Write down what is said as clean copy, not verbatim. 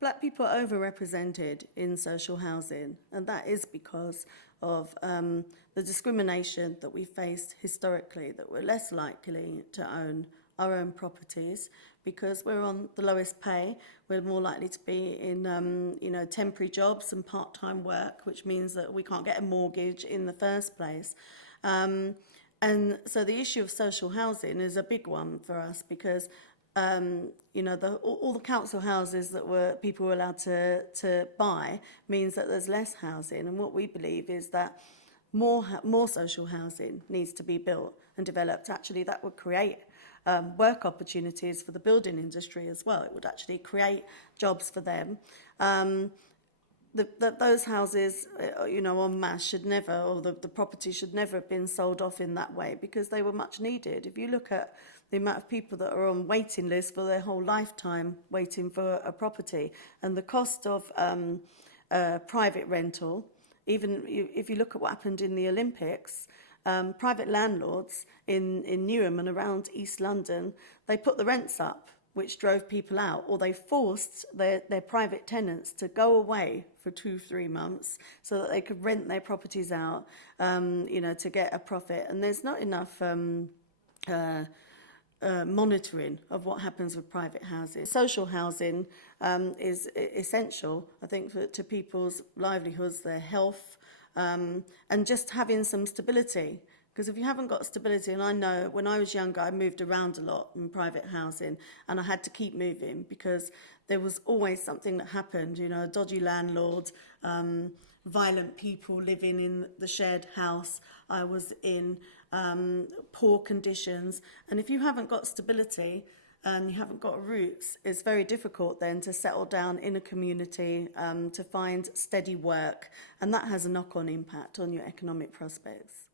Black people are overrepresented in social housing, and that is because of the discrimination that we faced historically, that we're less likely to own our own properties because we're on the lowest pay. We're more likely to be in temporary jobs and part-time work, which means that we can't get a mortgage in the first place. And so the issue of social housing is a big one for us because all the council houses that people were allowed to buy means that there's less housing. And what we believe is that more social housing needs to be built and developed. Actually, that would create work opportunities for the building industry as well. It would actually create jobs for them. Those houses, en masse should never, or the property should never have been sold off in that way because they were much needed. If you look at the amount of people that are on waiting lists for their whole lifetime waiting for a property and the cost of private rental, even if you look at what happened in the Olympics, private landlords in Newham and around East London, they put the rents up, which drove people out, or they forced their private tenants to go away for 2-3 months so that they could rent their properties out, to get a profit. And there's not enough monitoring of what happens with private houses. Social housing is essential, I think, to people's livelihoods, their health, and just having some stability. Because if you haven't got stability, and I know when I was younger, I moved around a lot in private housing, and I had to keep moving because there was always something that happened, a dodgy landlord, violent people living in the shared house I was in, poor conditions. And if you haven't got stability and you haven't got roots, it's very difficult then to settle down in a community, to find steady work, and that has a knock-on impact on your economic prospects.